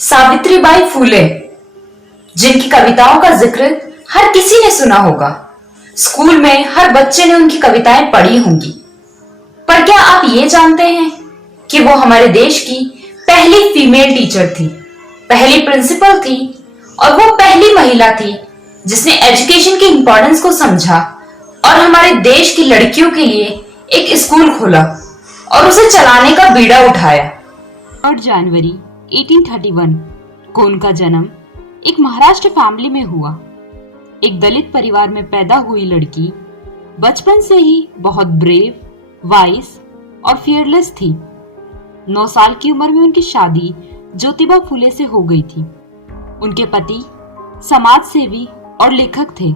सावित्रीबाई फूले, जिनकी कविताओं का जिक्र हर किसी ने सुना होगा। स्कूल में हर बच्चे ने उनकी कविताएं पढ़ी होंगी। पर क्या आप ये जानते हैं कि वो हमारे देश की पहली फीमेल टीचर थी, पहली प्रिंसिपल थी और वो पहली महिला थी जिसने एजुकेशन की इंपॉर्टेंस को समझा और हमारे देश की लड़कियों के लिए एक स्कूल खोला और उसे चलाने का बीड़ा उठाया। 3 जनवरी 1831 को उनका जन्म एक महाराष्ट्र फैमिली में हुआ। एक दलित परिवार में पैदा हुई लड़की बचपन से ही बहुत ब्रेव, वाइस और फियरलेस थी। 9 साल की उम्र में उनकी शादी ज्योतिबा फूले से हो गई थी। उनके पति समाज सेवी और लेखक थे।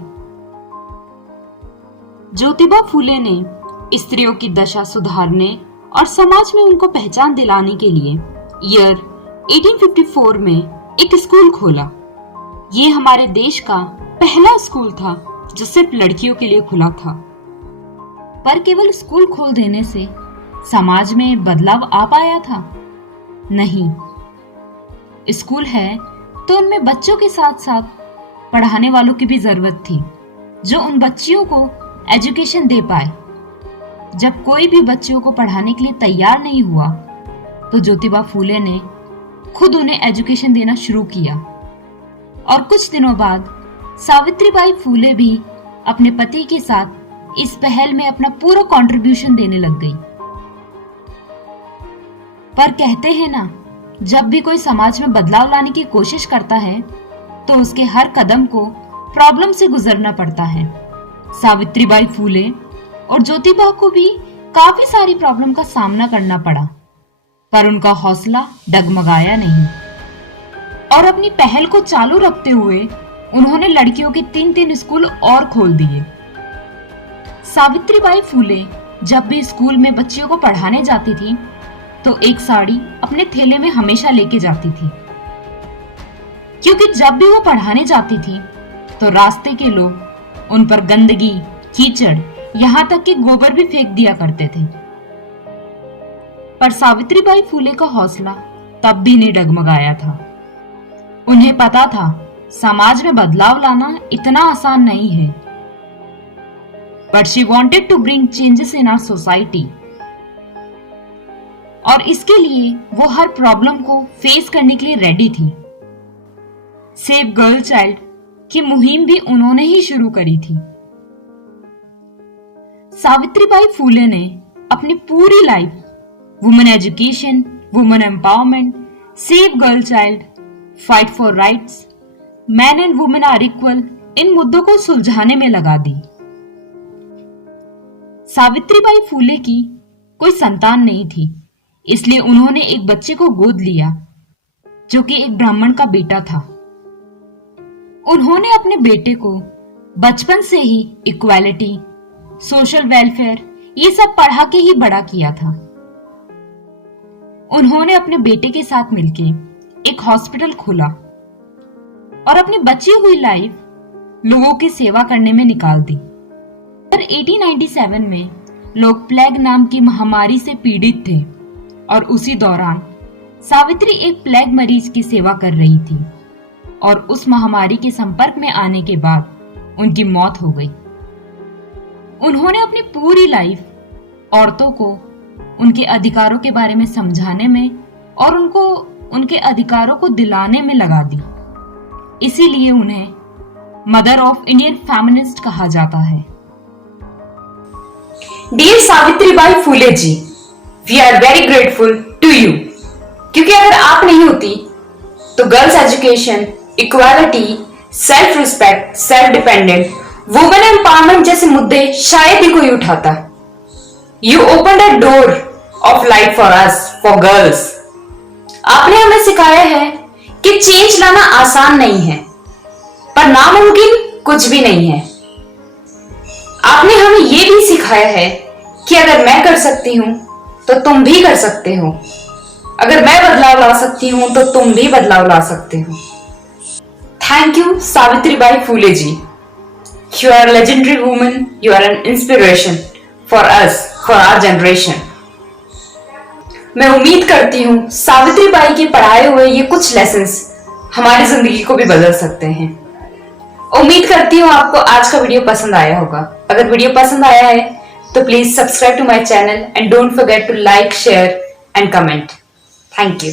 ज्योतिबा फूले ने स्त्रियों की दशा सुधारने और समाज में उनको पहचान दिलाने के लिए ईयर 1854 में एक स्कूल खोला। ये हमारे देश का पहला स्कूल था जो सिर्फ लड़कियों के लिए खुला था। पर केवल स्कूल खोल देने से समाज में बदलाव आ पाया था? नहीं। स्कूल है तो उनमें बच्चों के साथ साथ पढ़ाने वालों की भी जरूरत थी जो उन बच्चियों को एजुकेशन दे पाए। जब कोई भी बच्चों को पढ़ाने के लिए तैयार नहीं हुआ तो ज्योतिबा फूले ने खुद उन्हें एजुकेशन देना शुरू किया और कुछ दिनों बाद सावित्रीबाई फूले भी अपने पति के साथ इस पहल में अपना पूरा कंट्रीब्यूशन देने लग गई। पर कहते हैं ना, जब भी कोई समाज में बदलाव लाने की कोशिश करता है तो उसके हर कदम को प्रॉब्लम से गुजरना पड़ता है। सावित्रीबाई फूले और ज्योतिबा को भी काफी सारी प्रॉब्लम का सामना करना पड़ा, पर उनका हौसला डगमगाया नहीं और अपनी पहल को चालू रखते हुए उन्होंने लड़कियों के 3 स्कूल और खोल दिए। सावित्रीबाई फूले जब भी स्कूल में बच्चियों को पढ़ाने जाती थी तो एक साड़ी अपने थैले में हमेशा लेके जाती थी, क्योंकि जब भी वो पढ़ाने जाती थी तो रास्ते के लोग उन पर गंदगी, कीचड़, यहाँ तक कि गोबर भी फेंक दिया करते थे। पर सावित्रीबाई फूले का हौसला तब भी नहीं डगमगाया था। उन्हें पता था समाज में बदलाव लाना इतना आसान नहीं है। But she wanted to bring changes in our society, और इसके लिए वो हर प्रॉब्लम को फेस करने के लिए रेडी थी। सेव गर्ल चाइल्ड की मुहिम भी उन्होंने ही शुरू करी थी। सावित्रीबाई फूले ने अपनी पूरी life women education, women empowerment, save girl child, fight for rights, man and women are equal, इन मुद्दों को सुलझाने में लगा दी। सावित्रीबाई फूले की कोई संतान नहीं थी, इसलिए उन्होंने एक बच्चे को गोद लिया जो कि एक ब्राह्मण का बेटा था। उन्होंने अपने बेटे को बचपन से ही इक्वालिटी, सोशल वेलफेयर, ये सब पढ़ा के ही बड़ा किया था। उन्होंने अपने बेटे के साथ मिलके एक हॉस्पिटल खोला और अपनी बची हुई लाइफ लोगों की सेवा करने में निकाल दी। पर 1897 में लोग प्लेग नाम की महामारी से पीड़ित थे और उसी दौरान सावित्री एक प्लेग मरीज की सेवा कर रही थी और उस महामारी के संपर्क में आने के बाद उनकी मौत हो गई। उन्होंने अपनी पूरी लाइफ औरतों को उनके अधिकारों के बारे में समझाने में और उनको उनके अधिकारों को दिलाने में लगा दी। इसीलिए उन्हें मदर ऑफ इंडियन फेमिनिस्ट कहा जाता है। Dear Savitribai Phule ji, we are very grateful to you, क्योंकि अगर आप नहीं होती तो girls education, equality, self respect, self dependent, women empowerment जैसे मुद्दे शायद ही कोई उठाता। You open a door of light for us, for girls. आपने हमें सिखाया है कि चेंज लाना आसान नहीं है, पर नामुमकिन कुछ भी नहीं है। आपने हमें यह भी सिखाया है कि अगर मैं कर सकती हूं तो तुम भी कर सकते हो। अगर मैं बदलाव ला सकती हूं तो तुम भी बदलाव ला सकते हो। Thank you Savitribai Phule ji. You are a legendary woman. You are an inspiration for us, for our generation. मैं उम्मीद करती हूँ सावित्री बाई के पढ़ाए हुए ये कुछ लेसन्स हमारी जिंदगी को भी बदल सकते हैं। उम्मीद करती हूँ आपको आज का वीडियो पसंद आया होगा। अगर वीडियो पसंद आया है तो please subscribe to my channel and don't forget to like, share and comment. Thank you.